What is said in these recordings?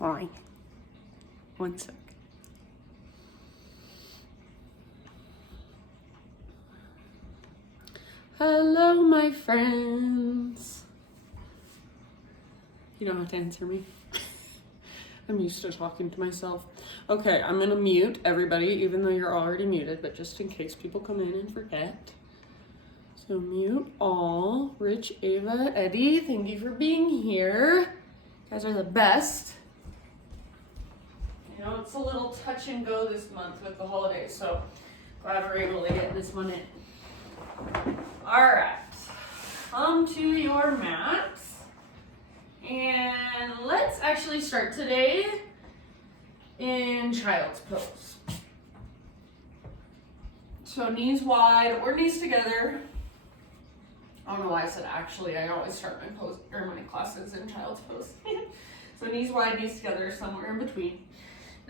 Hi. One sec. Hello, my friends. You don't have to answer me. I'm used to talking to myself. Okay, I'm gonna mute everybody, even though you're already muted, but just in case people come in and forget. So mute all. Rich, Ava, Eddie, thank you for being here. You guys are the best. You know, it's a little touch and go this month with the holidays, so glad we're able to get this one in. All right, come to your mats. And let's actually start today in Child's Pose. So knees wide or knees together. I don't know why I said actually. I always start my pose or my classes in Child's Pose. So knees wide, knees together, somewhere in between.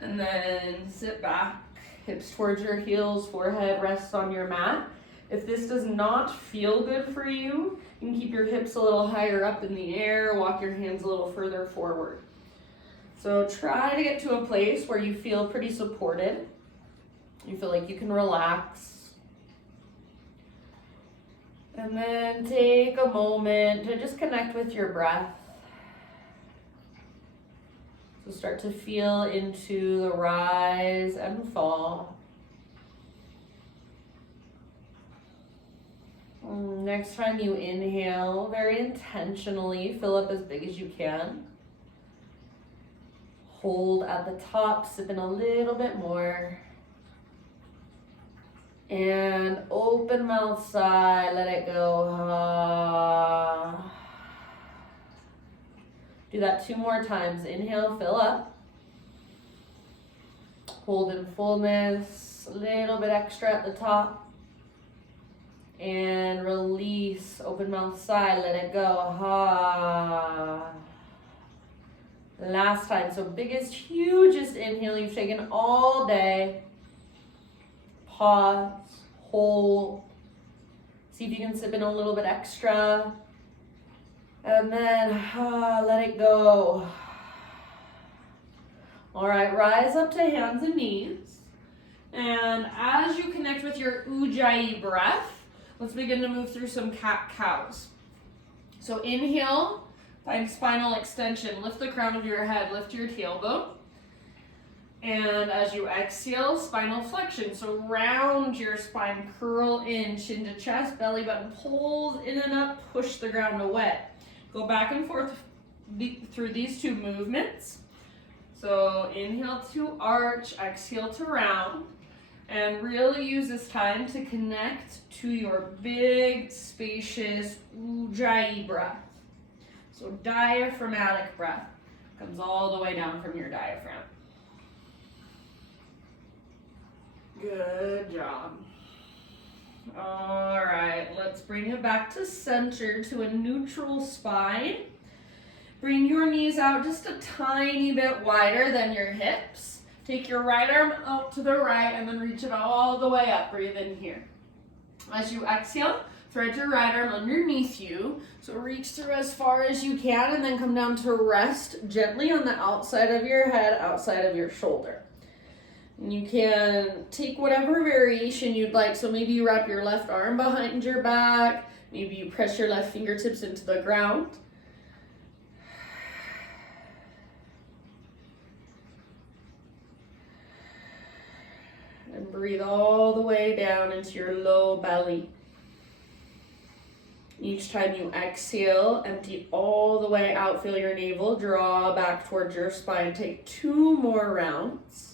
And then sit back, hips towards your heels, forehead rests on your mat. If this does not feel good for you, you can keep your hips a little higher up in the air, walk your hands a little further forward. So try to get to a place where you feel pretty supported. You feel like you can relax. And then take a moment to just connect with your breath. So start to feel into the rise and fall. Next time you inhale, very intentionally fill up as big as you can. Hold at the top, sip in a little bit more. And open mouth sigh, let it go. Do that 2 more times. Inhale, fill up. Hold in fullness, a little bit extra at the top. And release, open mouth sigh, let it go. Last time, so biggest, hugest inhale you've taken all day. Pause, hold. See if you can sip in a little bit extra. And then let it go. All right, rise up to hands and knees. And as you connect with your Ujjayi breath, let's begin to move through some cat-cows. So inhale, find spinal extension. Lift the crown of your head, lift your tailbone. And as you exhale, spinal flexion. So round your spine, curl in, chin to chest, belly button pulls in and up, push the ground away. Go back and forth through these 2 movements. So inhale to arch, exhale to round. And really use this time to connect to your big, spacious Ujjayi breath. So diaphragmatic breath comes all the way down from your diaphragm. Good job. All right, let's bring it back to center, to a neutral spine. Bring your knees out just a tiny bit wider than your hips. Take your right arm out to the right and then reach it all the way up. Breathe in here. As you exhale, thread your right arm underneath you. So reach through as far as you can and then come down to rest gently on the outside of your head, outside of your shoulder. And you can take whatever variation you'd like. So maybe you wrap your left arm behind your back. Maybe you press your left fingertips into the ground. And breathe all the way down into your low belly. Each time you exhale, empty all the way out, feel your navel, draw back towards your spine. Take 2 more rounds.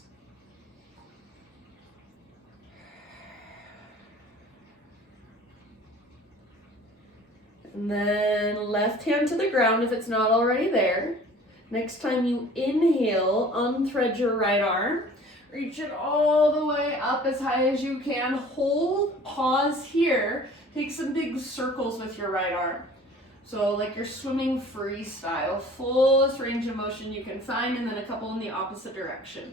And then left hand to the ground if it's not already there. Next time you inhale, unthread your right arm. Reach it all the way up as high as you can. Hold, pause here. Take some big circles with your right arm. So like you're swimming freestyle, fullest range of motion you can find, and then a couple in the opposite direction.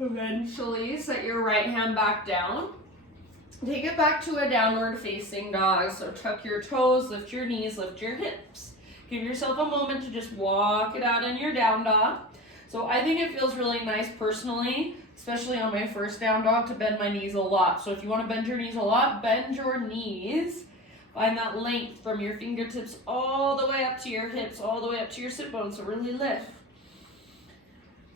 Eventually, set your right hand back down. Take it back to a downward facing dog. So tuck your toes, lift your knees, lift your hips. Give yourself a moment to just walk it out in your down dog. So I think it feels really nice personally, especially on my first down dog, to bend my knees a lot. So if you want to bend your knees a lot, bend your knees. Find that length from your fingertips all the way up to your hips, all the way up to your sit bones. So really lift.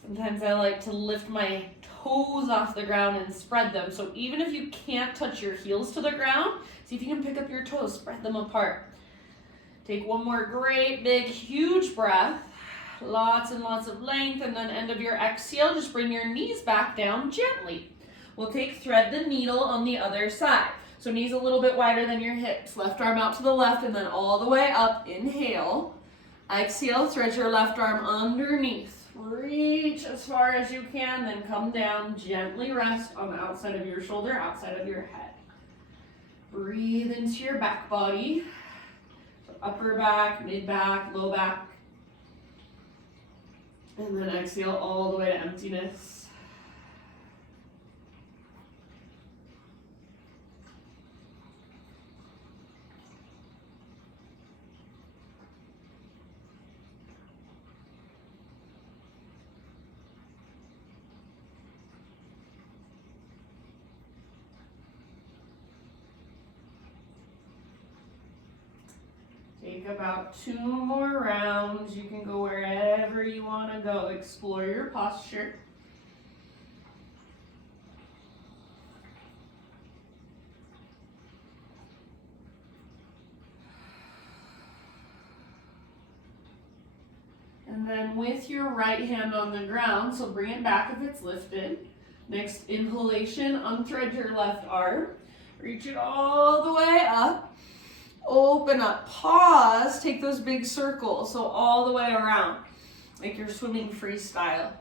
Sometimes I like to lift my toes off the ground and spread them. So even if you can't touch your heels to the ground, see if you can pick up your toes, spread them apart. Take one more great big huge breath. Lots and lots of length, and then end of your exhale, just bring your knees back down gently. We'll take thread the needle on the other side. So knees a little bit wider than your hips. Left arm out to the left and then all the way up. Inhale. Exhale, thread your left arm underneath. Reach as far as you can, then come down. Gently rest on the outside of your shoulder, outside of your head. Breathe into your back body. So upper back, mid back, low back. And then exhale all the way to emptiness. Take about 2 more rounds. You can go wherever you want to go. Explore your posture. And then with your right hand on the ground, so bring it back if it's lifted. Next inhalation, unthread your left arm. Reach it all the way up. Open up, pause, take those big circles, so all the way around, like you're swimming freestyle.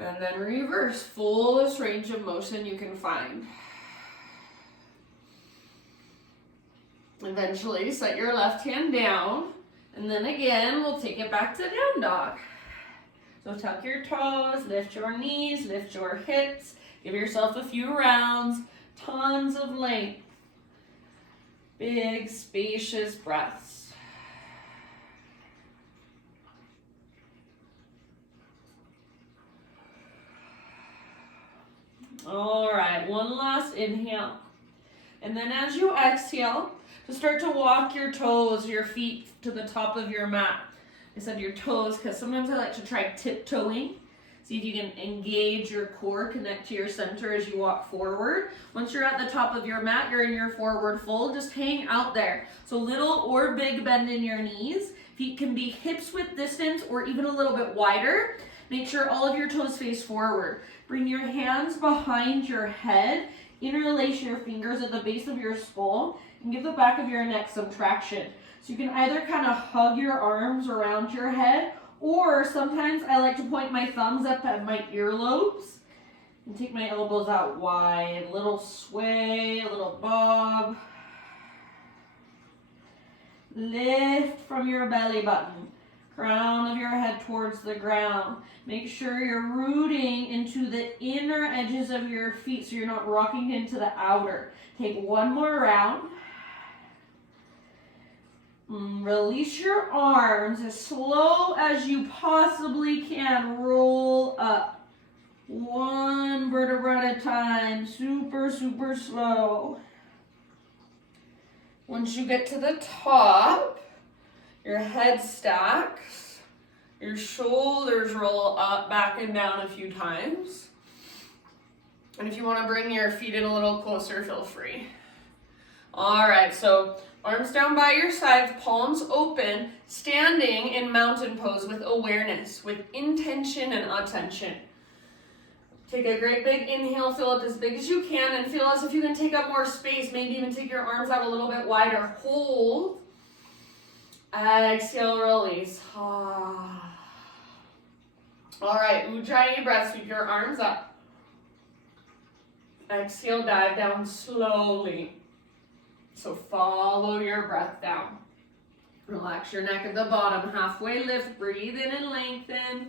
And then reverse, fullest range of motion you can find. Eventually, set your left hand down, and then again, we'll take it back to down dog. So tuck your toes, lift your knees, lift your hips, give yourself a few rounds, tons of length. Big, spacious breaths. All right, one last inhale. And then as you exhale, to start to walk your toes, your feet to the top of your mat. I said your toes because sometimes I like to try tiptoeing. See if you can engage your core, connect to your center as you walk forward. Once you're at the top of your mat, you're in your forward fold. Just hang out there. So little or big bend in your knees. Feet can be hips width distance or even a little bit wider. Make sure all of your toes face forward. Bring your hands behind your head. Interlace your fingers at the base of your skull and give the back of your neck some traction. So you can either kind of hug your arms around your head, or sometimes I like to point my thumbs up at my earlobes and take my elbows out wide. A little sway, a little bob. Lift from your belly button. Crown of your head towards the ground. Make sure you're rooting into the inner edges of your feet so you're not rocking into the outer. Take one more round. Release your arms as slow as you possibly can. Roll up. One vertebra at a time. Super, super slow. Once you get to the top, your head stacks. Your shoulders roll up, back and down a few times. And if you want to bring your feet in a little closer, feel free. All right, so arms down by your sides, palms open, standing in mountain pose with awareness, with intention and attention. Take a great big inhale, fill up as big as you can, and feel as if you can take up more space, maybe even take your arms out a little bit wider. Hold. Exhale, release. All right, Ujjayi breath, sweep your arms up. Exhale, dive down slowly. So follow your breath down. Relax your neck at the bottom. Halfway lift, breathe in and lengthen.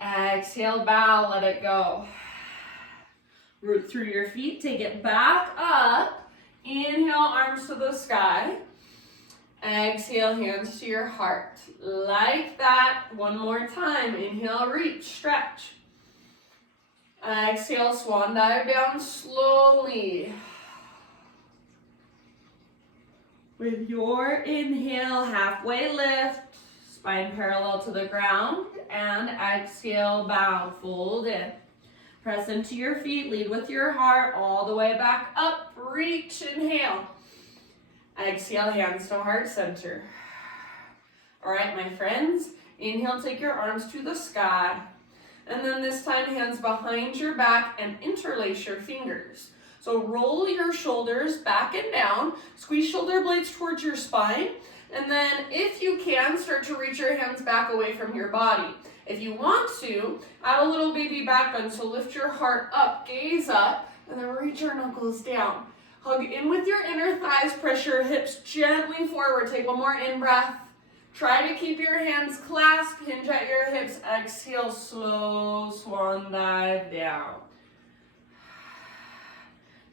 Exhale, bow, let it go. Root through your feet, take it back up. Inhale, arms to the sky. Exhale, hands to your heart. Like that. One more time. Inhale, reach, stretch. Exhale, swan dive down slowly. With your inhale, halfway lift, spine parallel to the ground, and exhale, bow, fold in. Press into your feet, lead with your heart, all the way back up, reach, inhale. Exhale, hands to heart center. All right, my friends, inhale, take your arms to the sky. And then this time, hands behind your back and interlace your fingers. So roll your shoulders back and down, squeeze shoulder blades towards your spine, and then if you can, start to reach your hands back away from your body. If you want to, add a little baby back bend, so lift your heart up, gaze up, and then reach your knuckles down. Hug in with your inner thighs, press your hips gently forward. Take one more in-breath. Try to keep your hands clasped, hinge at your hips. Exhale, slow swan dive down.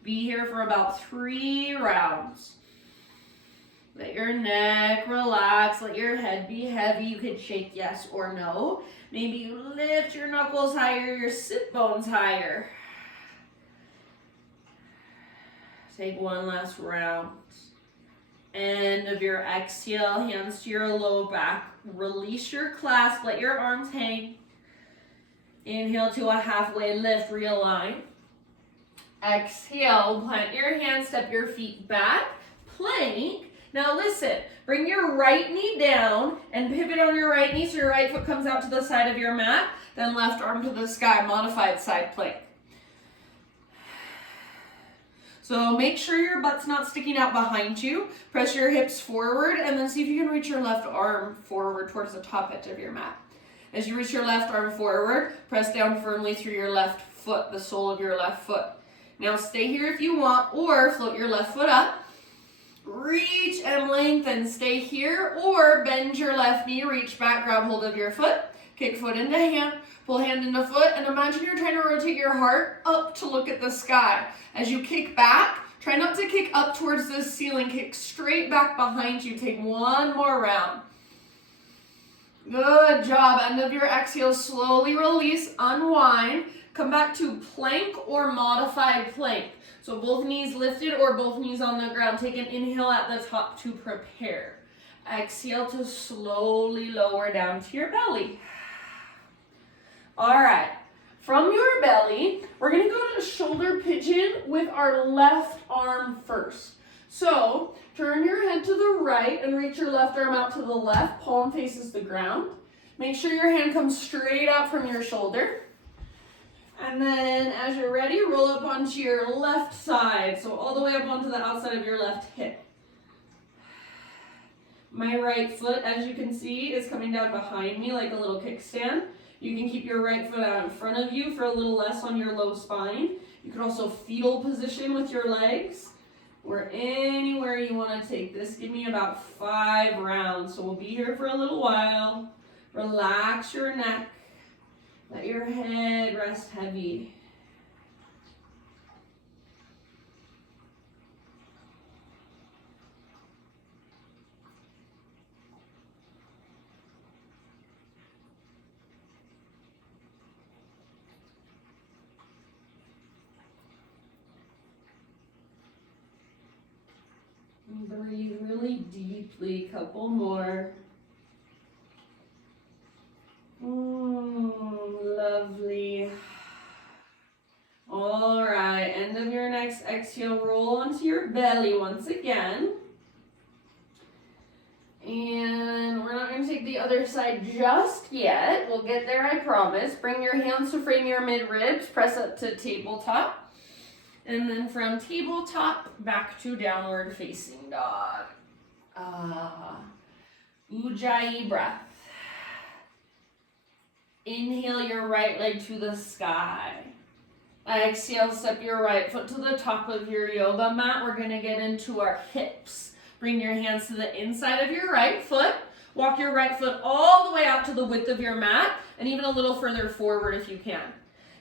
Be here for about 3 rounds. Let your neck relax, let your head be heavy. You can shake yes or no. Maybe you lift your knuckles higher, your sit bones higher. Take one last round. End of your exhale, hands to your low back. Release your clasp, let your arms hang. Inhale to a halfway lift, realign. Exhale, plant your hands, step your feet back, plank. Now listen, bring your right knee down and pivot on your right knee so your right foot comes out to the side of your mat, then left arm to the sky, modified side plank. So make sure your butt's not sticking out behind you. Press your hips forward and then see if you can reach your left arm forward towards the top edge of your mat. As you reach your left arm forward, press down firmly through your left foot, the sole of your left foot. Now stay here if you want, or float your left foot up. Reach and lengthen, stay here, or bend your left knee, reach back, grab hold of your foot, kick foot into hand, pull hand into foot, and imagine you're trying to rotate your heart up to look at the sky. As you kick back, try not to kick up towards the ceiling, kick straight back behind you. Take one more round. Good job. End of your exhale, slowly release, unwind. Come back to plank or modified plank. So both knees lifted or both knees on the ground. Take an inhale at the top to prepare. Exhale to slowly lower down to your belly. All right, from your belly, we're gonna go to shoulder pigeon with our left arm first. So turn your head to the right and reach your left arm out to the left, palm faces the ground. Make sure your hand comes straight out from your shoulder. And then as you're ready, roll up onto your left side. So all the way up onto the outside of your left hip. My right foot, as you can see, is coming down behind me like a little kickstand. You can keep your right foot out in front of you for a little less on your low spine. You can also fetal position with your legs, or anywhere you want to take this. Give me about 5 rounds. So we'll be here for a little while. Relax your neck. Let your head rest heavy. Breathe really deeply, couple more. Lovely. All right, end of your next exhale, roll onto your belly once again. And we're not going to take the other side just yet. We'll get there, I promise. Bring your hands to frame your mid-ribs, press up to tabletop. And then from tabletop, back to downward facing dog. Ujjayi breath. Inhale your right leg to the sky. Exhale, step your right foot to the top of your yoga mat. We're gonna get into our hips. Bring your hands to the inside of your right foot. Walk your right foot all the way out to the width of your mat and even a little further forward if you can.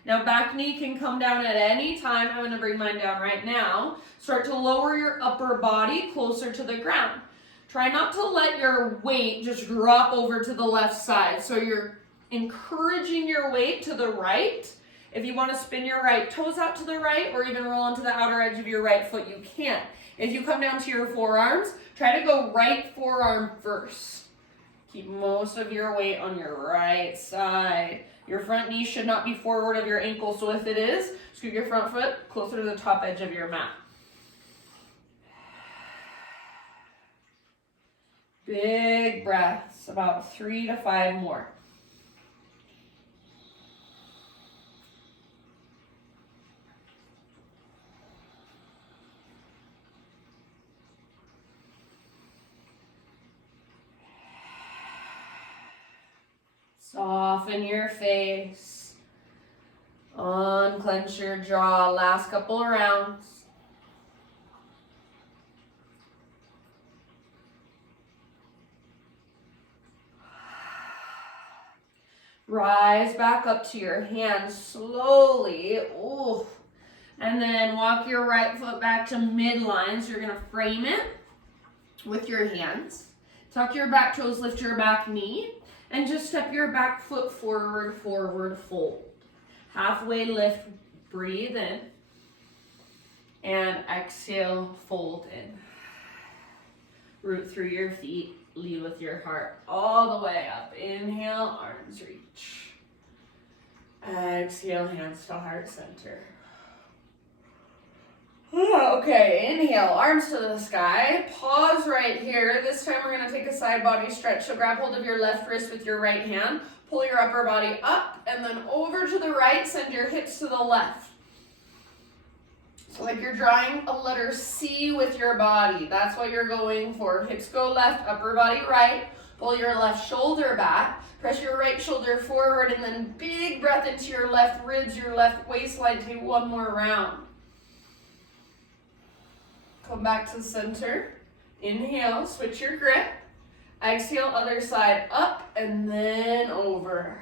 Now back knee can come down at any time. I'm gonna bring mine down right now. Start to lower your upper body closer to the ground. Try not to let your weight just drop over to the left side. So you're encouraging your weight to the right. If you want to spin your right toes out to the right or even roll onto the outer edge of your right foot, you can. If you come down to your forearms, try to go right forearm first. Keep most of your weight on your right side. Your front knee should not be forward of your ankle, so if it is, scoot your front foot closer to the top edge of your mat. Big breaths, about 3 to 5 more. Soften your face. Unclench your jaw. Last couple rounds. Rise back up to your hands slowly. Ooh. And then walk your right foot back to midline. So you're going to frame it with your hands. Tuck your back toes, lift your back knee. And just step your back foot forward, forward, fold. Halfway lift, breathe in. And exhale, fold in. Root through your feet, lead with your heart all the way up. Inhale, arms reach. Exhale, hands to heart center. Okay, inhale, arms to the sky. Pause right here. This time we're going to take a side body stretch. So grab hold of your left wrist with your right hand. Pull your upper body up and then over to the right. Send your hips to the left. So like you're drawing a letter C with your body. That's what you're going for. Hips go left, upper body right. Pull your left shoulder back. Press your right shoulder forward and then big breath into your left ribs, your left waistline. Take one more round. Come back to the center. Inhale, switch your grip. Exhale, other side up and then over.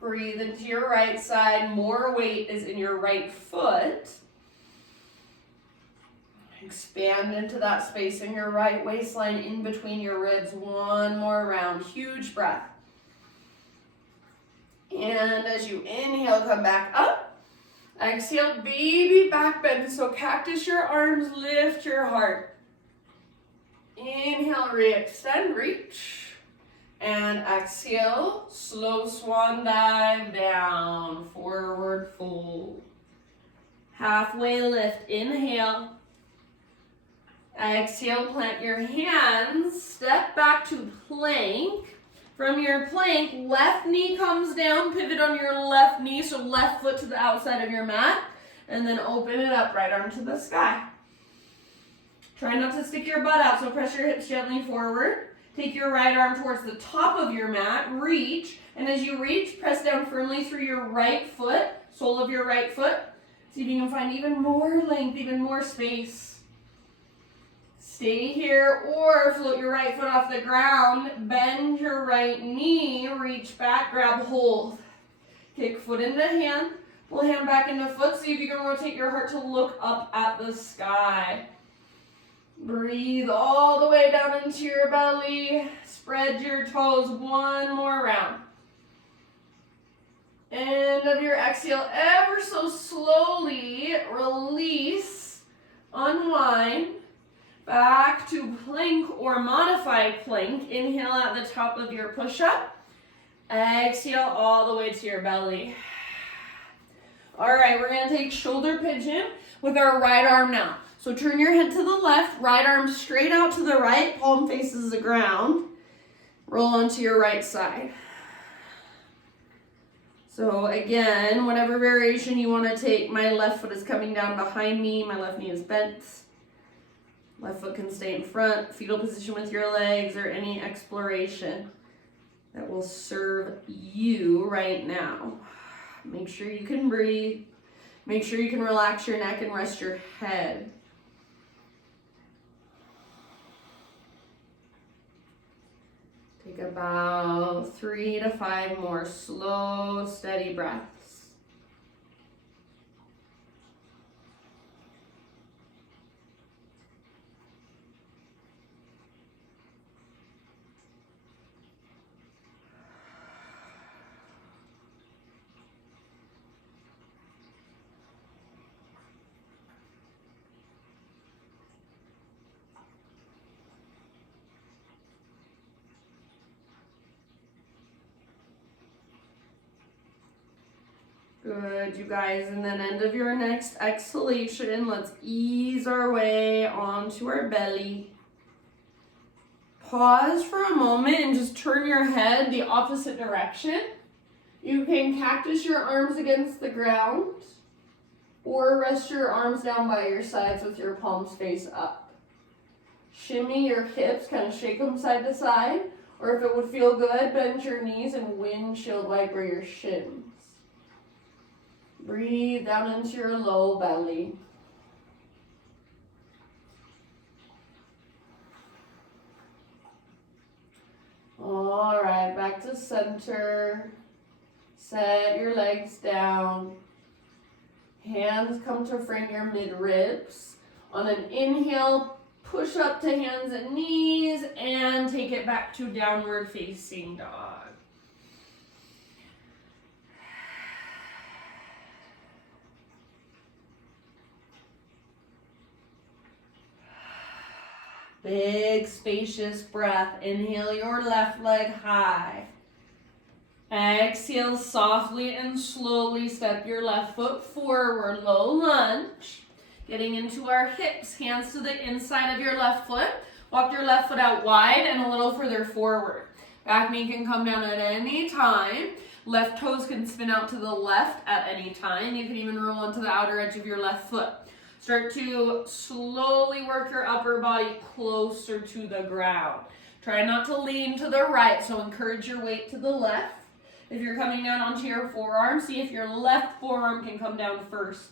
Breathe into your right side. More weight is in your right foot. Expand into that space in your right waistline in between your ribs. One more round. Huge breath. And as you inhale, come back up. Exhale, baby back bend. So cactus your arms, lift your heart. Inhale, re-extend, reach. And exhale, slow swan dive down, forward fold. Halfway lift, inhale. Exhale, plant your hands, step back to plank. From your plank, left knee comes down, pivot on your left knee, so left foot to the outside of your mat, and then open it up, right arm to the sky. Try not to stick your butt out, so press your hips gently forward. Take your right arm towards the top of your mat, reach, and as you reach, press down firmly through your right foot, sole of your right foot. See if you can find even more length, even more space. Stay here or float your right foot off the ground, bend your right knee, reach back, grab hold. Kick foot into hand, pull hand back into foot, see if you can rotate your heart to look up at the sky. Breathe all the way down into your belly, spread your toes, one more round. End of your exhale, ever so slowly, release, unwind. Back to plank or modified plank. Inhale at the top of your push-up. Exhale all the way to your belly. All right, we're going to take shoulder pigeon with our right arm now. So turn your head to the left, right arm straight out to the right, palm faces the ground. Roll onto your right side. So again, whatever variation you want to take, my left foot is coming down behind me, my left knee is bent. Left foot can stay in front, fetal position with your legs, or any exploration that will serve you right now. Make sure you can breathe. Make sure you can relax your neck and rest your head. Take Take about 3 to 5 more slow, steady breaths. Good, you guys. And then end of your next exhalation, let's ease our way onto our belly. Pause for a moment and just turn your head the opposite direction. You can cactus your arms against the ground or rest your arms down by your sides with your palms face up. Shimmy your hips, kind of shake them side to side, or if it would feel good, bend your knees and windshield wiper your shins. Breathe down into your low belly. All right, back to center. Set your legs down. Hands come to frame your mid-ribs. On an inhale, push up to hands and knees and take it back to downward facing dog. Big, spacious breath. Inhale your left leg high. Exhale softly and slowly step your left foot forward, low lunge. Getting into our hips, hands to the inside of your left foot. Walk your left foot out wide and a little further forward. Back knee can come down at any time. Left toes can spin out to the left at any time. You can even roll onto the outer edge of your left foot. Start to slowly work your upper body closer to the ground. Try not to lean to the right, so encourage your weight to the left. If you're coming down onto your forearm, see if your left forearm can come down first.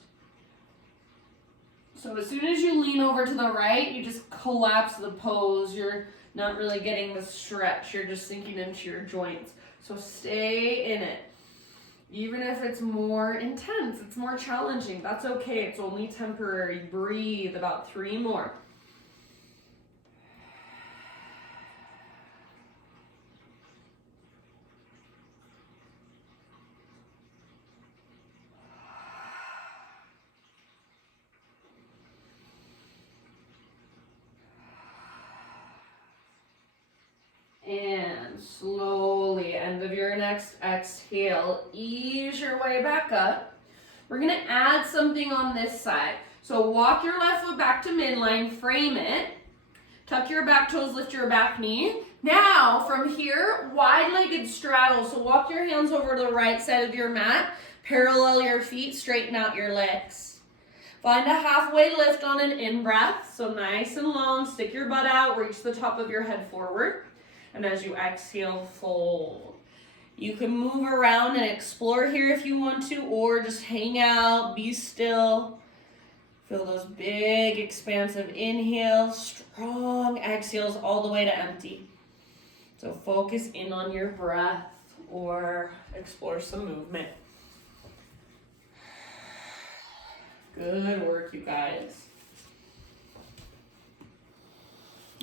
So as soon as you lean over to the right, you just collapse the pose. You're not really getting the stretch. You're just sinking into your joints. So stay in it. Even if it's more intense, it's more challenging, that's okay. It's only temporary. Breathe, about 3 more. And slowly, end of your next exhale, ease your way back up. We're gonna add something on this side. So walk your left foot back to midline, frame it, tuck your back toes, lift your back knee. Now, from here, wide-legged straddle. So walk your hands over to the right side of your mat, parallel your feet, straighten out your legs. Find a halfway lift on an in-breath, so nice and long, stick your butt out, reach the top of your head forward. And as you exhale, fold. You can move around and explore here if you want to, or just hang out, be still. Feel those big, expansive inhales, strong exhales all the way to empty. So focus in on your breath or explore some movement. Good work, you guys.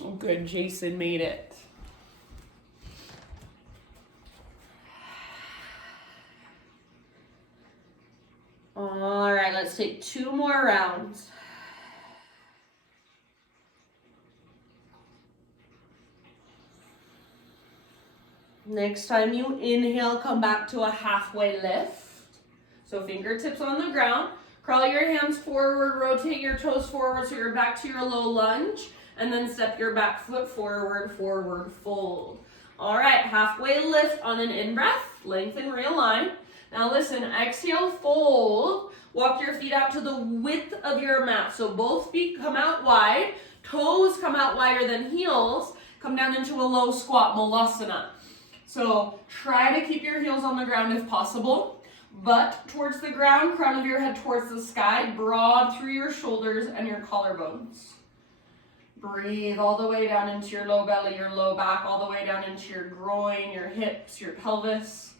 Oh, good, Jason made it. All right, let's take 2 more rounds. Next time you inhale, come back to a halfway lift. So fingertips on the ground. Crawl your hands forward, rotate your toes forward so you're back to your low lunge, and then step your back foot forward, forward fold. All right, halfway lift on an in-breath, lengthen, realign. Now listen, exhale, fold. Walk your feet out to the width of your mat. So both feet come out wide, toes come out wider than heels, come down into a low squat malasana. So try to keep your heels on the ground if possible. Butt towards the ground, crown of your head towards the sky, broad through your shoulders and your collarbones. Breathe all the way down into your low belly, your low back, all the way down into your groin, your hips, your pelvis.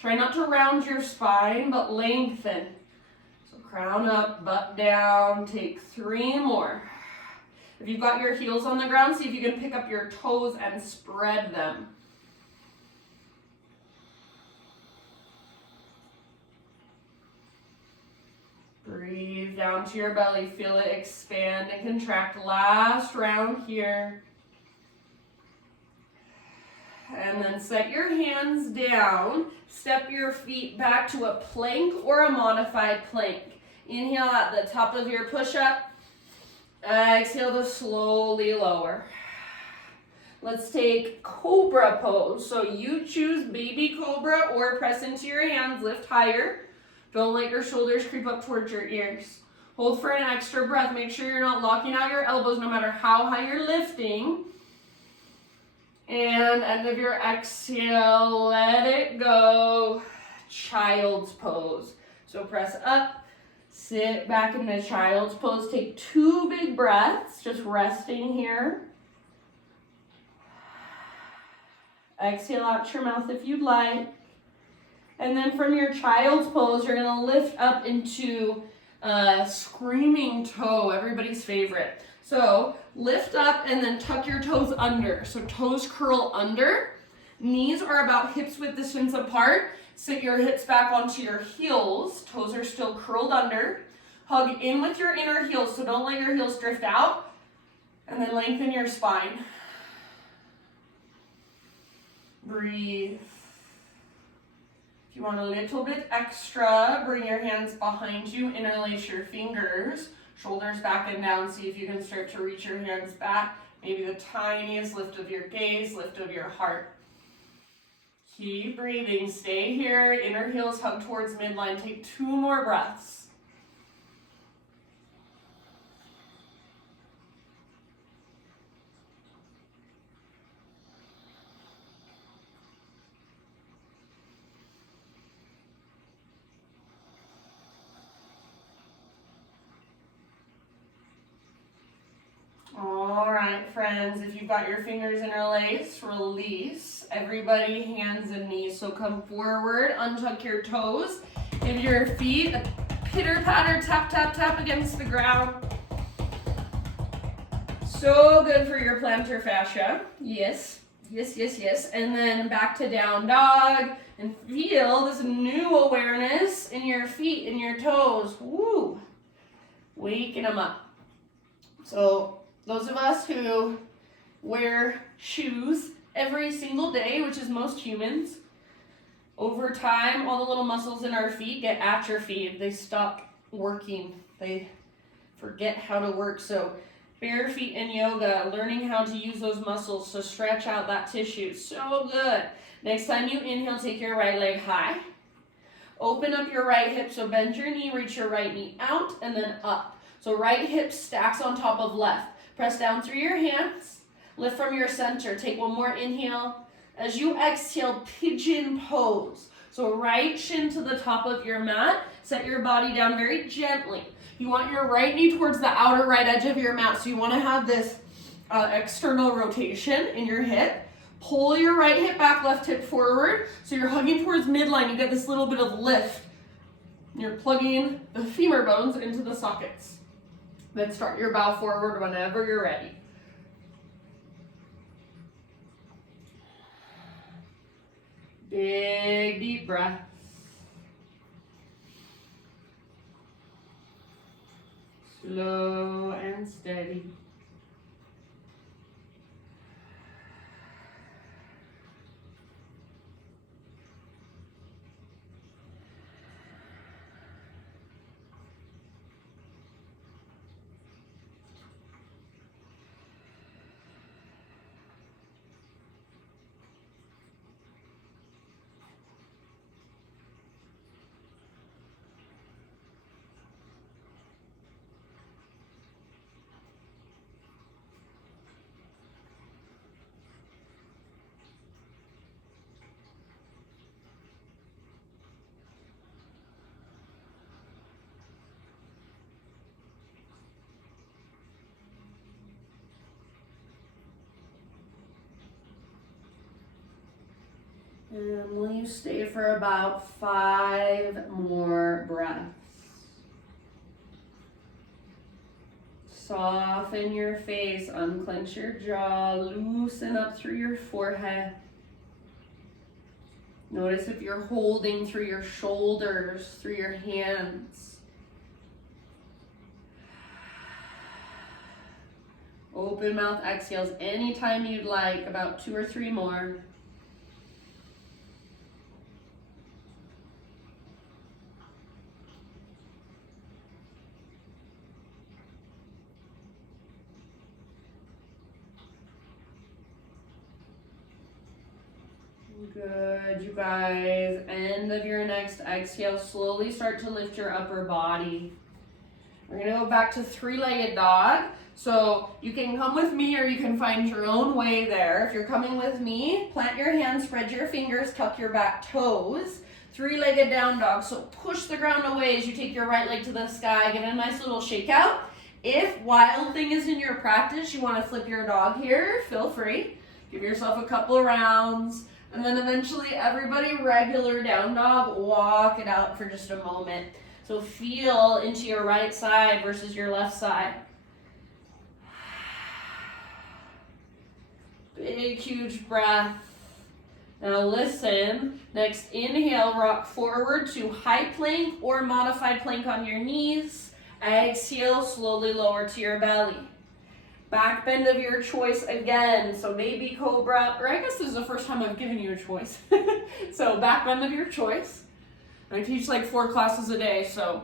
Try not to round your spine, but lengthen. So crown up, butt down. Take 3 more. If you've got your heels on the ground, see if you can pick up your toes and spread them. Breathe down to your belly. Feel it expand and contract. Last round here. And then set your hands down. Step your feet back to a plank or a modified plank. Inhale at the top of your push-up. Exhale to slowly lower. Let's take Cobra Pose. So you choose baby cobra or press into your hands, lift higher. Don't let your shoulders creep up towards your ears. Hold for an extra breath. Make sure you're not locking out your elbows no matter how high you're lifting. And end of your exhale, let it go. Child's pose. So press up, sit back in the child's pose. Take 2 big breaths, just resting here. Exhale out your mouth if you'd like. And then from your child's pose, you're going to lift up into screaming toe, everybody's favorite. So lift up and then tuck your toes under. So toes curl under. Knees are about hips width distance apart. Sit your hips back onto your heels. Toes are still curled under. Hug in with your inner heels, so don't let your heels drift out. And then lengthen your spine. Breathe. If you want a little bit extra, bring your hands behind you, interlace your fingers, shoulders back and down. See if you can start to reach your hands back. Maybe the tiniest lift of your gaze, lift of your heart. Keep breathing, stay here, inner heels hug towards midline. Take 2 more breaths. All right, friends, if you've got your fingers interlaced, release. Everybody, hands and knees. So come forward, untuck your toes. Give your feet a pitter-patter, tap, tap, tap against the ground. So good for your plantar fascia. Yes, yes, yes, yes. And then back to down dog. And feel this new awareness in your feet, in your toes. Woo! Waking them up. So those of us who wear shoes every single day, which is most humans, over time, all the little muscles in our feet get atrophied. They stop working. They forget how to work. So bare feet in yoga, learning how to use those muscles to stretch out that tissue. So good. Next time you inhale, take your right leg high. Open up your right hip, so bend your knee, reach your right knee out, and then up. So right hip stacks on top of left. Press down through your hands. Lift from your center. Take 1 more inhale. As you exhale, pigeon pose. So right shin to the top of your mat. Set your body down very gently. You want your right knee towards the outer right edge of your mat. So you want to have this external rotation in your hip. Pull your right hip back, left hip forward. So you're hugging towards midline. You get this little bit of lift. You're plugging the femur bones into the sockets. Then start your bow forward whenever you're ready. Big, deep breath. Slow and steady. And will you stay for about 5 more breaths? Soften your face, unclench your jaw, loosen up through your forehead. Notice if you're holding through your shoulders, through your hands. Open mouth exhales anytime you'd like, about 2 or 3 more. Good, you guys. End of your next exhale. Slowly start to lift your upper body. We're gonna go back to 3-legged dog. So you can come with me or you can find your own way there. If you're coming with me, plant your hands, spread your fingers, tuck your back toes. 3-legged down dog. So push the ground away as you take your right leg to the sky. Give it a nice little shakeout. If wild thing is in your practice, you wanna flip your dog here, feel free. Give yourself a couple of rounds. And then eventually everybody regular down dog, walk it out for just a moment. So feel into your right side versus your left side. Big, huge breath. Now listen, next inhale, rock forward to high plank or modified plank on your knees. Exhale, slowly lower to your belly. Back bend of your choice again. So maybe Cobra, or I guess this is the first time I've given you a choice. So back bend of your choice. I teach like 4 classes a day, so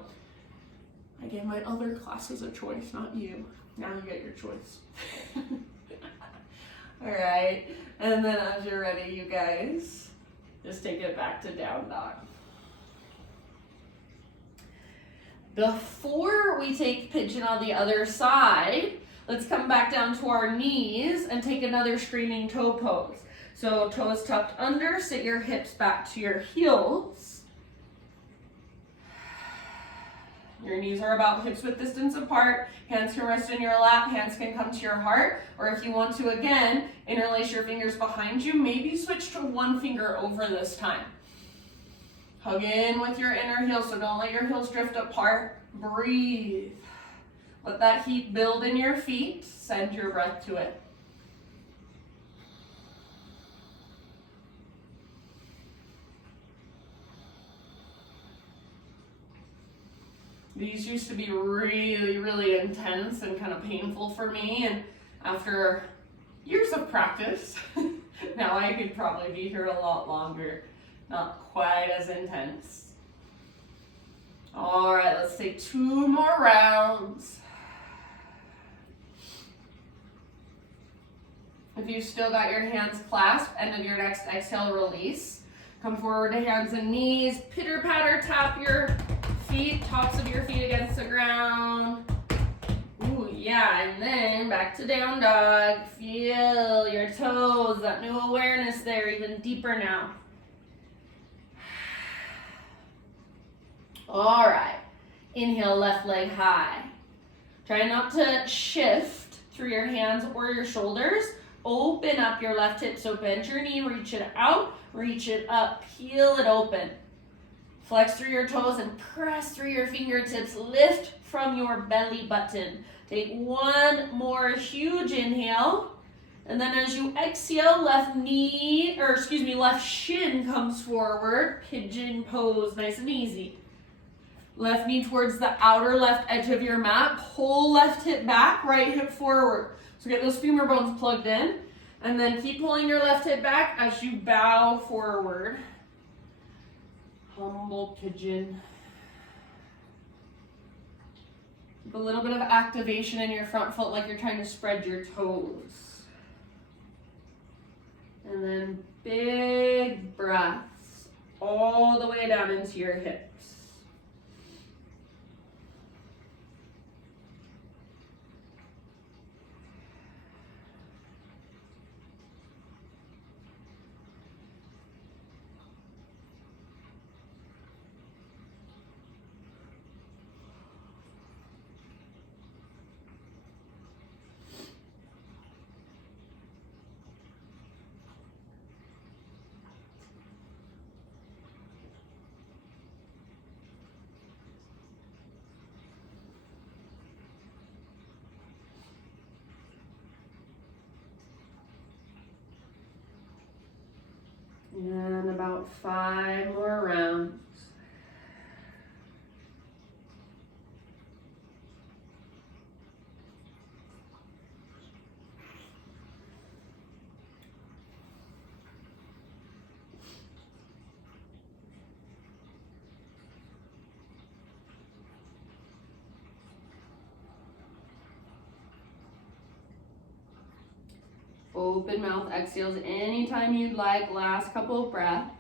I gave my other classes a choice, not you. Now you get your choice. All right, and then as you're ready, you guys, just take it back to down dog. Before we take pigeon on the other side, let's come back down to our knees and take another screaming toe pose. So toes tucked under, sit your hips back to your heels. Your knees are about hips width distance apart. Hands can rest in your lap, hands can come to your heart. Or if you want to, again, interlace your fingers behind you. Maybe switch to 1 finger over this time. Hug in with your inner heel, so don't let your heels drift apart. Breathe. Let that heat build in your feet. Send your breath to it. These used to be really, really intense and kind of painful for me. And after years of practice, now I could probably be here a lot longer. Not quite as intense. All right, let's take 2 more rounds. If you've still got your hands clasped, end of your next exhale, release. Come forward to hands and knees. Pitter patter, tap your feet, tops of your feet against the ground. Ooh, yeah, and then back to down dog. Feel your toes, that new awareness there, even deeper now. All right, inhale, left leg high. Try not to shift through your hands or your shoulders. Open up your left hip, so bend your knee, reach it out, reach it up, peel it open. Flex through your toes and press through your fingertips. Lift from your belly button. Take 1 more huge inhale. And then as you exhale, left shin comes forward. Pigeon pose, nice and easy. Left knee towards the outer left edge of your mat. Pull left hip back, right hip forward. So get those femur bones plugged in. And then keep pulling your left hip back as you bow forward. Humble pigeon. Keep a little bit of activation in your front foot like you're trying to spread your toes. And then big breaths all the way down into your hips. about 5 more rounds. Open mouth exhales anytime you'd like. Last couple of breaths.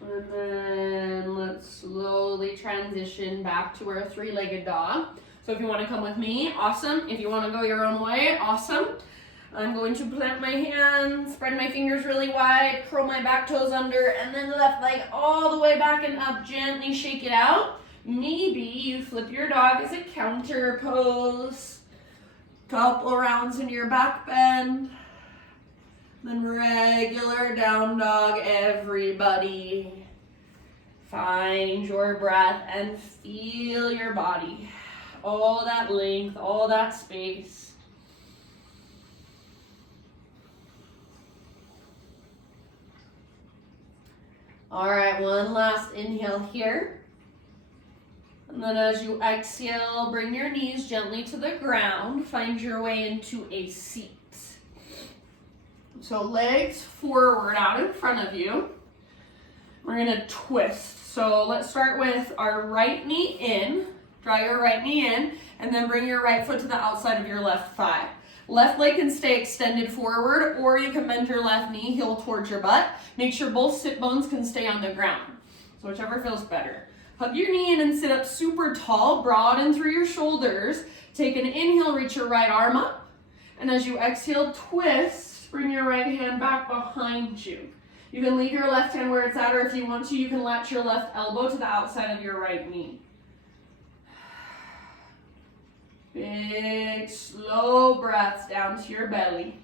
And then let's slowly transition back to our 3-legged dog. So if you want to come with me, awesome. If you want to go your own way, awesome. I'm going to plant my hands, spread my fingers really wide, curl my back toes under, and then the left leg all the way back and up. Gently shake it out. Maybe you flip your dog as a counter pose. Couple rounds in your back bend. Then regular down dog, everybody. Find your breath and feel your body. All that length, all that space. All right, one last inhale here. And then as you exhale, bring your knees gently to the ground. Find your way into a seat. So legs forward out in front of you. We're gonna twist. So let's start with our right knee in. Draw your right knee in, and then bring your right foot to the outside of your left thigh. Left leg can stay extended forward, or you can bend your left knee, heel towards your butt. Make sure both sit bones can stay on the ground. So whichever feels better. Hug your knee in and sit up super tall, broaden through your shoulders. Take an inhale, reach your right arm up. And as you exhale, twist, bring your right hand back behind you. You can leave your left hand where it's at, or if you want to, you can latch your left elbow to the outside of your right knee. Big, slow breaths down to your belly.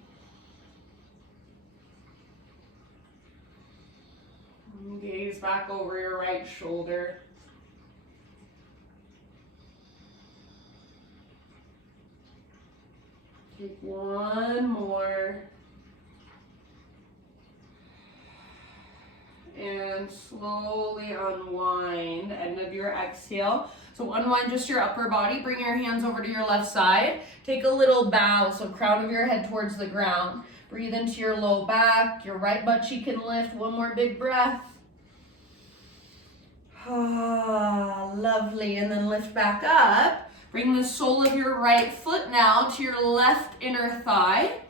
Gaze back over your right shoulder. Take one more. And slowly unwind, end of your exhale. So unwind just your upper body, bring your hands over to your left side. Take a little bow, so crown of your head towards the ground. Breathe into your low back, your right butt cheek can lift. One more big breath. Ah, lovely, and then lift back up. Bring the sole of your right foot now to your left inner thigh.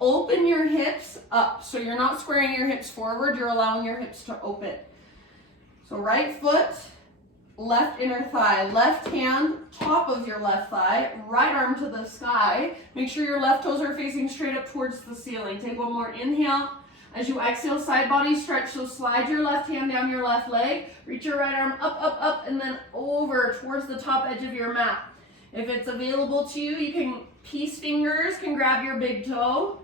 Open your hips up, so you're not squaring your hips forward, you're allowing your hips to open. So right foot, left inner thigh, left hand, top of your left thigh, right arm to the sky. Make sure your left toes are facing straight up towards the ceiling. Take one more inhale. As you exhale, side body stretch, so slide your left hand down your left leg, reach your right arm up, up, up, and then over towards the top edge of your mat. If it's available to you, you can, peace fingers can grab your big toe.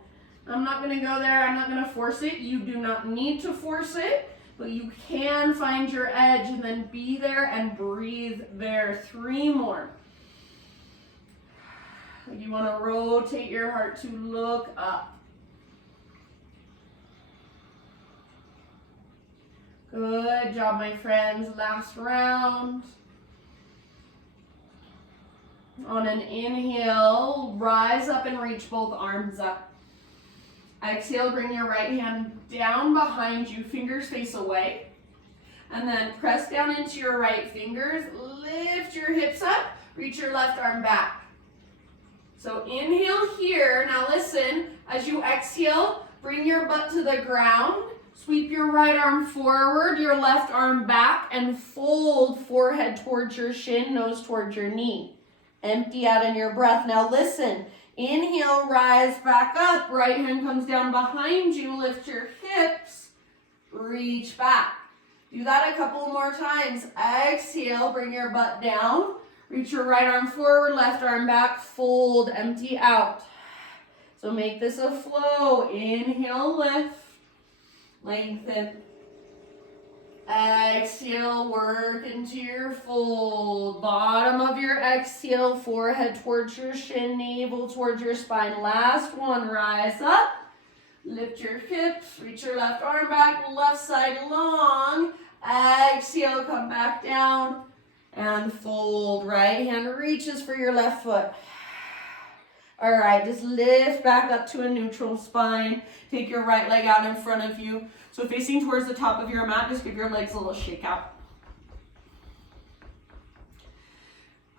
I'm not gonna go there, I'm not gonna force it. You do not need to force it, but you can find your edge and then be there and breathe there. 3 more. You wanna rotate your heart to look up. Good job, my friends. Last round. On an inhale, rise up and reach both arms up. Exhale, bring your right hand down behind you, fingers face away. And then press down into your right fingers, lift your hips up, reach your left arm back. So inhale here, now listen, as you exhale, bring your butt to the ground, sweep your right arm forward, your left arm back, and fold forehead towards your shin, nose towards your knee. Empty out in your breath. Now listen, inhale, rise back up, right hand comes down behind you, lift your hips, reach back. Do that a couple more times. Exhale, bring your butt down, reach your right arm forward, left arm back, fold, empty out. So make this a flow. Inhale, lift, lengthen. Exhale, work into your fold. Bottom of your exhale, forehead towards your shin, navel towards your spine. Last one, rise up. Lift your hips, reach your left arm back, left side long. Exhale, come back down and fold. Right hand reaches for your left foot. All right, just lift back up to a neutral spine. Take your right leg out in front of you. So facing towards the top of your mat, just give your legs a little shake out.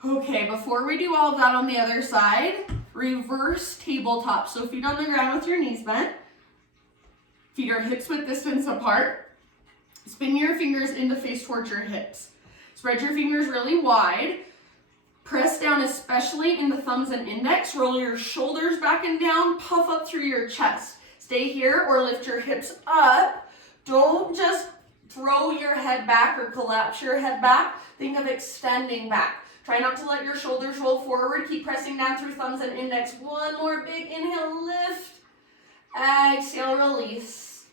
Okay, before we do all of that on the other side, reverse tabletop. So feet on the ground with your knees bent. Feet are hips width distance apart. Spin your fingers into face towards your hips. Spread your fingers really wide. Press down, especially in the thumbs and index. Roll your shoulders back and down. Puff up through your chest. Stay here or lift your hips up. Don't just throw your head back or collapse your head back. Think of extending back. Try not to let your shoulders roll forward. Keep pressing down through thumbs and index. One more big inhale, lift. Exhale, release.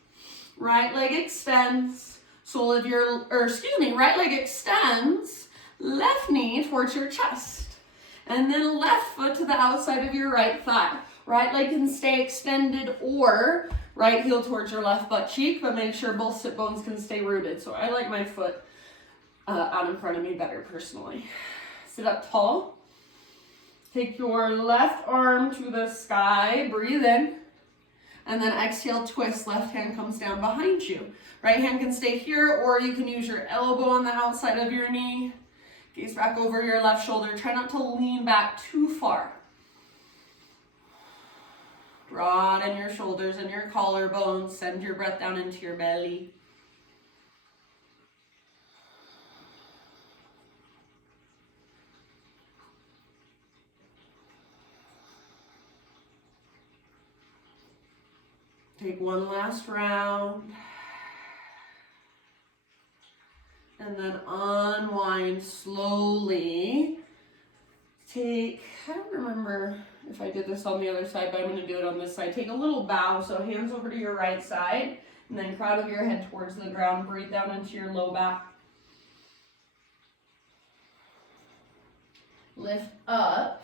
Right leg extends. Right leg extends. Left knee towards your chest. And then left foot to the outside of your right thigh. Right leg can stay extended or right heel towards your left butt cheek, but make sure both sit bones can stay rooted. So I like my foot out in front of me better personally. Sit up tall. Take your left arm to the sky. Breathe in. And then exhale, twist. Left hand comes down behind you. Right hand can stay here, or you can use your elbow on the outside of your knee. Gaze back over your left shoulder. Try not to lean back too far. Broaden your shoulders and your collarbones. Send your breath down into your belly. Take one last round. And then unwind slowly. I don't remember if I did this on the other side, but I'm going to do it on this side. Take a little bow, so hands over to your right side, and then crown of your head towards the ground. Breathe down into your low back. Lift up.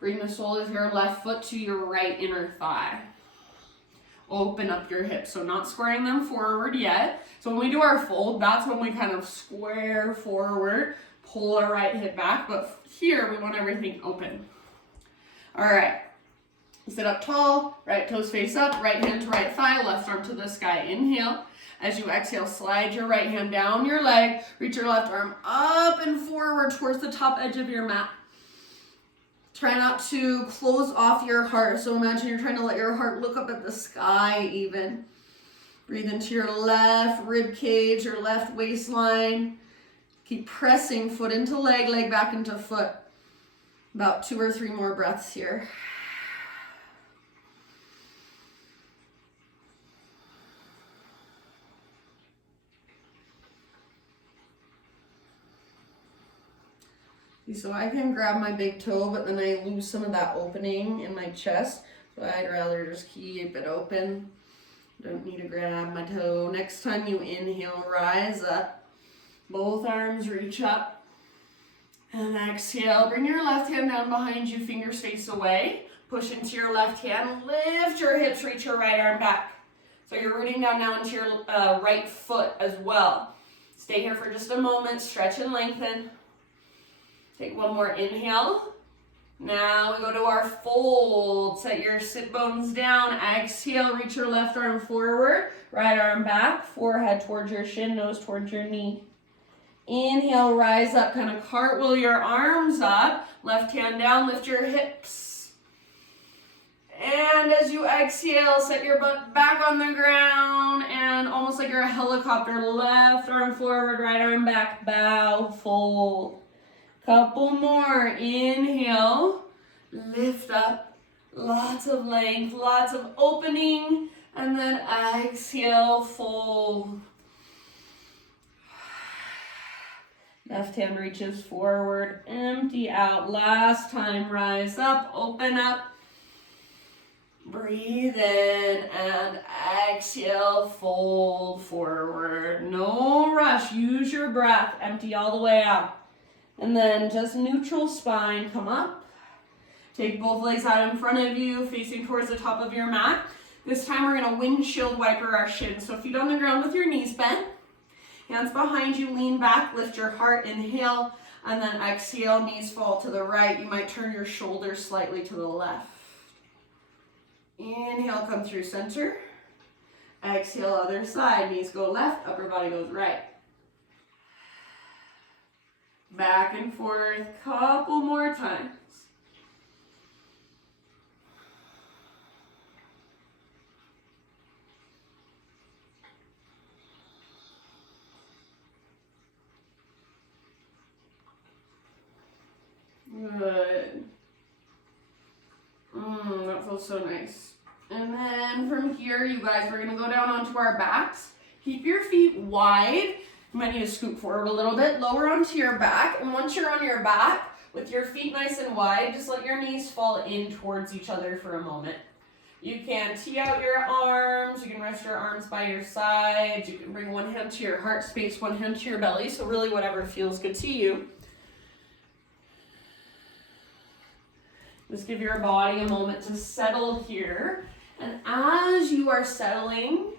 Bring the sole of your left foot to your right inner thigh. Open up your hips, so not squaring them forward yet. So when we do our fold, that's when we kind of square forward, pull our right hip back, but here we want everything open. All right, sit up tall, right toes face up, right hand to right thigh, left arm to the sky. Inhale. As you exhale, slide your right hand down your leg, reach your left arm up and forward towards the top edge of your mat. Try not to close off your heart. So imagine you're trying to let your heart look up at the sky even. Breathe into your left rib cage, your left waistline. Keep pressing foot into leg, leg back into foot. About 2 or 3 more breaths here. So I can grab my big toe, but then I lose some of that opening in my chest. So I'd rather just keep it open. Don't need to grab my toe. Next time you inhale, rise up. Both arms reach up. And exhale, bring your left hand down behind you, fingers face away. Push into your left hand, lift your hips, reach your right arm back. So you're rooting down now into your right foot as well. Stay here for just a moment, stretch and lengthen. Take one more inhale. Now we go to our fold. Set your sit bones down. Exhale, reach your left arm forward, right arm back, forehead towards your shin, nose towards your knee. Inhale, rise up, kind of cartwheel your arms up. Left hand down, lift your hips. And as you exhale, set your butt back on the ground and almost like you're a helicopter. Left arm forward, right arm back, bow, fold. Couple more. Inhale, lift up, lots of length, lots of opening, and then exhale, fold. Left hand reaches forward, empty out. Last time, rise up, open up. Breathe in and exhale, fold forward. No rush, use your breath, empty all the way out. And then just neutral spine, come up. Take both legs out in front of you, facing towards the top of your mat. This time we're gonna windshield wiper our shins. So feet on the ground with your knees bent. Hands behind you, lean back, lift your heart, inhale, and then exhale, knees fall to the right. You might turn your shoulders slightly to the left. Inhale, come through center. Exhale, other side, knees go left, upper body goes right. Back and forth, couple more times. Good. That feels so nice. And then from here, you guys, we're gonna go down onto our backs. Keep your feet wide. You might need to scoot forward a little bit. Lower onto your back. And once you're on your back, with your feet nice and wide, just let your knees fall in towards each other for a moment. You can tee out your arms. You can rest your arms by your sides. You can bring one hand to your heart space, one hand to your belly. So really whatever feels good to you. Just give your body a moment to settle here. And as you are settling,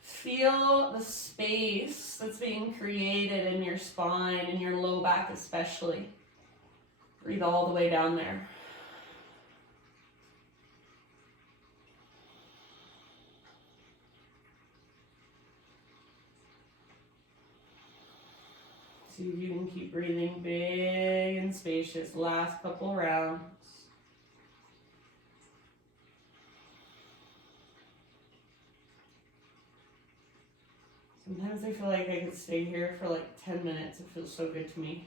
feel the space that's being created in your spine, in your low back especially. Breathe all the way down there. See if you can keep breathing big and spacious. Last couple rounds. Sometimes I feel like I could stay here for like 10 minutes. It feels so good to me.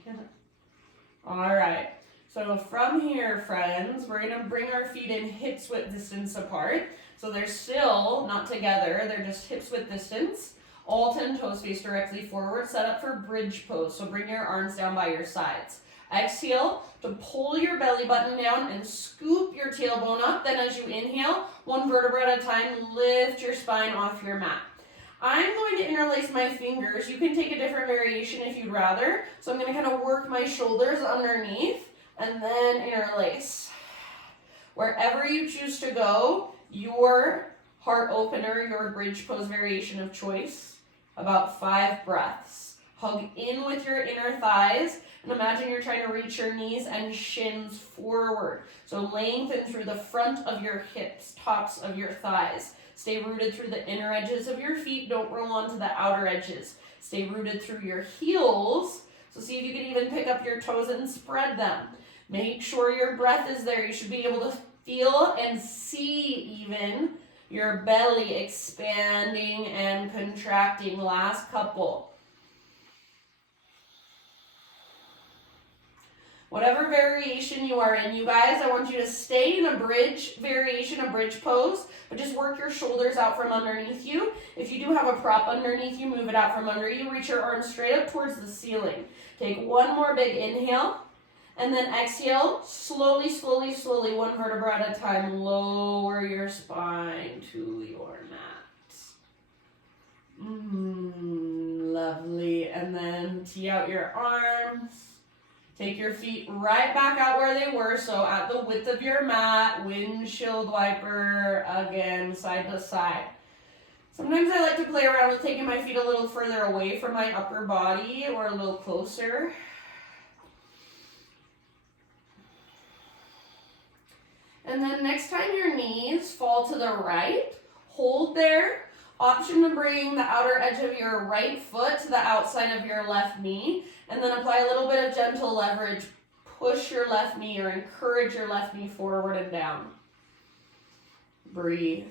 All right. So from here, friends, we're going to bring our feet in hips width distance apart. So they're still not together. They're just hips width distance. All 10 toes face directly forward. Set up for bridge pose. So bring your arms down by your sides. Exhale to pull your belly button down and scoop your tailbone up. Then as you inhale, one vertebra at a time, lift your spine off your mat. I'm going to interlace my fingers. You can take a different variation if you'd rather. So I'm going to kind of work my shoulders underneath and then interlace. Wherever you choose to go, your heart opener, your bridge pose variation of choice. About 5 breaths. Hug in with your inner thighs and imagine you're trying to reach your knees and shins forward. So lengthen through the front of your hips, tops of your thighs. Stay rooted through the inner edges of your feet. Don't roll onto the outer edges. Stay rooted through your heels. So see if you can even pick up your toes and spread them. Make sure your breath is there. You should be able to feel and see even your belly expanding and contracting. Last couple. Whatever variation you are in, you guys, I want you to stay in a bridge variation, a bridge pose, but just work your shoulders out from underneath you. If you do have a prop underneath you, move it out from under you. Reach your arms straight up towards the ceiling. Take one more big inhale, and then exhale, slowly, slowly, slowly, one vertebra at a time. Lower your spine to your mat. Lovely. And then tee out your arms. Take your feet right back out where they were, so at the width of your mat, windshield wiper, again, side to side. Sometimes I like to play around with taking my feet a little further away from my upper body or a little closer. And then next time your knees fall to the right, hold there. Option to bring the outer edge of your right foot to the outside of your left knee, and then apply a little bit of gentle leverage. Push your left knee or encourage your left knee forward and down. Breathe.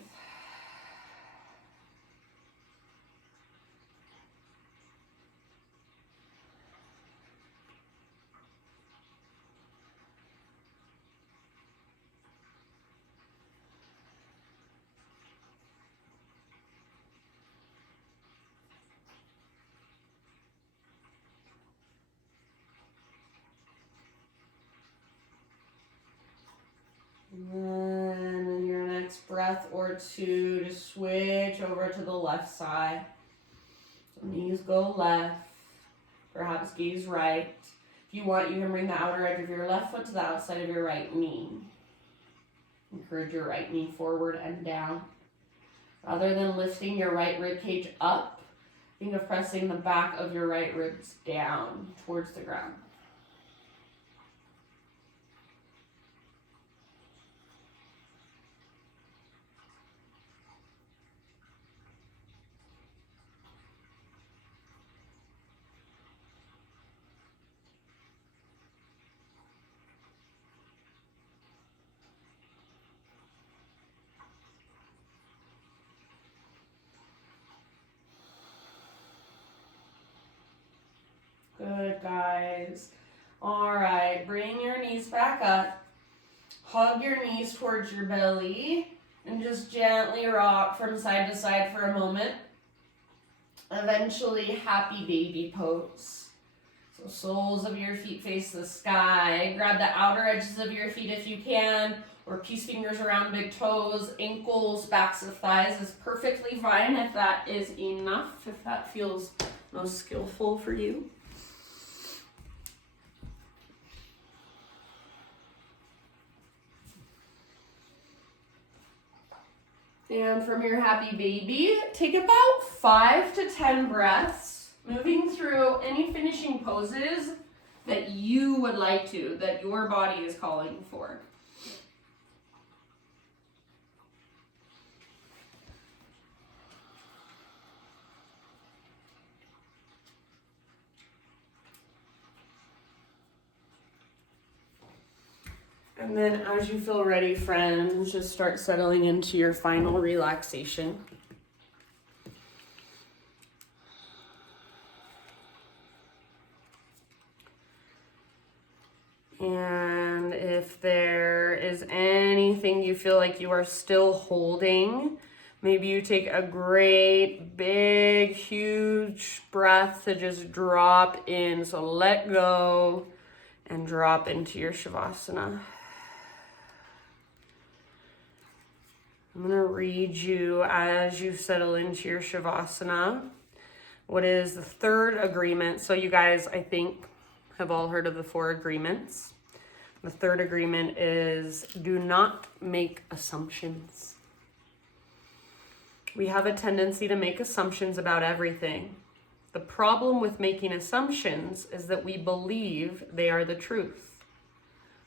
And then in your next next breath or two to switch over to the left side. So knees go left, perhaps gaze right. If you want, you can bring the outer edge of your left foot to the outside of your right knee. Encourage your right knee forward and down. Rather than lifting your right rib cage up, think of pressing the back of your right ribs down towards the ground. Good, guys. All right, bring your knees back up. Hug your knees towards your belly and just gently rock from side to side for a moment. Eventually, happy baby pose. So soles of your feet face the sky. Grab the outer edges of your feet if you can, or peace fingers around big toes. Ankles, backs of thighs is perfectly fine if that is enough, if that feels most skillful for you. And from your happy baby, take about 5 to 10 breaths, moving through any finishing poses that you would like to, that your body is calling for. And then as you feel ready, friends, just start settling into your final relaxation. And if there is anything you feel like you are still holding, maybe you take a great, big, huge breath to just drop in. So let go and drop into your Shavasana. I'm going to read you as you settle into your Shavasana what is the third agreement. So you guys, I think, have all heard of the 4 agreements. The third agreement is do not make assumptions. We have a tendency to make assumptions about everything. The problem with making assumptions is that we believe they are the truth.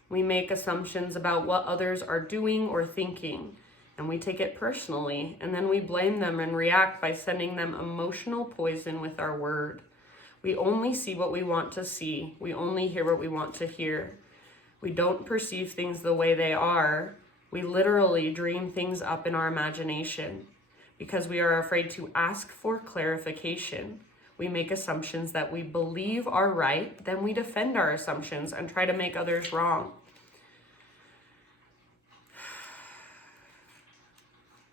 We make assumptions about what others are doing or thinking, and we take it personally, and then we blame them and react by sending them emotional poison with our word. We only see what we want to see. We only hear what we want to hear. We don't perceive things the way they are. We literally dream things up in our imagination because we are afraid to ask for clarification. We make assumptions that we believe are right, then we defend our assumptions and try to make others wrong.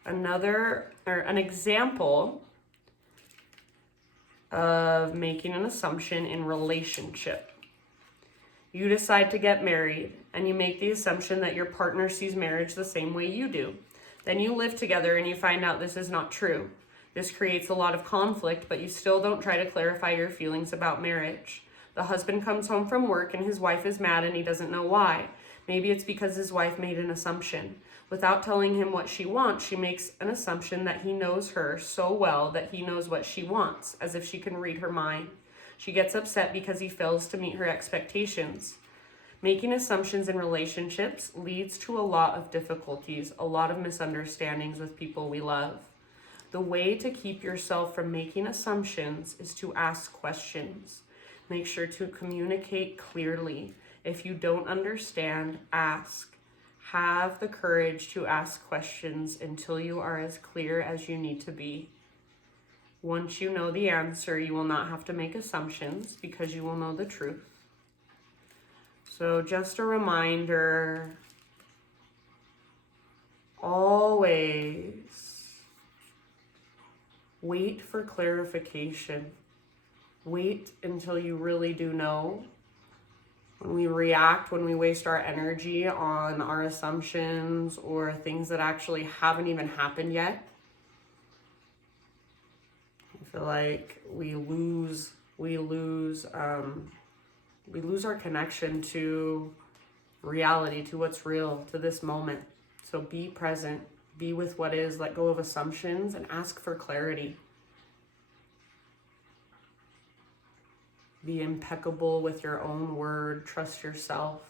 An example of making an assumption in relationship. You decide to get married and you make the assumption that your partner sees marriage the same way you do. Then you live together and you find out this is not true. This creates a lot of conflict, but you still don't try to clarify your feelings about marriage. The husband comes home from work and his wife is mad and he doesn't know why. Maybe it's because his wife made an assumption. Without telling him what she wants, she makes an assumption that he knows her so well that he knows what she wants, as if she can read her mind. She gets upset because he fails to meet her expectations. Making assumptions in relationships leads to a lot of difficulties, a lot of misunderstandings with people we love. The way to keep yourself from making assumptions is to ask questions. Make sure to communicate clearly. If you don't understand, ask. Have the courage to ask questions until you are as clear as you need to be. Once you know the answer, you will not have to make assumptions because you will know the truth. So just a reminder, always wait for clarification. Wait until you really do know. When we react, when we waste our energy on our assumptions or things that actually haven't even happened yet, I feel like we lose our connection to reality, to what's real, to this moment. So be present, be with what is, let go of assumptions, and ask for clarity. Be impeccable with your own word, trust yourself.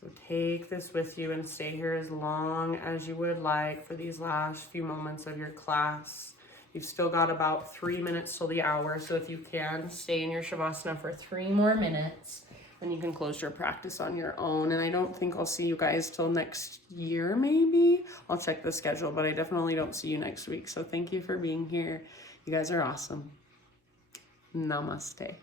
So take this with you and stay here as long as you would like for these last few moments of your class. You've still got about 3 minutes till the hour, so if you can, stay in your Shavasana for 3 more minutes, then you can close your practice on your own. And I don't think I'll see you guys till next year, maybe. I'll check the schedule, but I definitely don't see you next week. So thank you for being here. You guys are awesome. Namaste.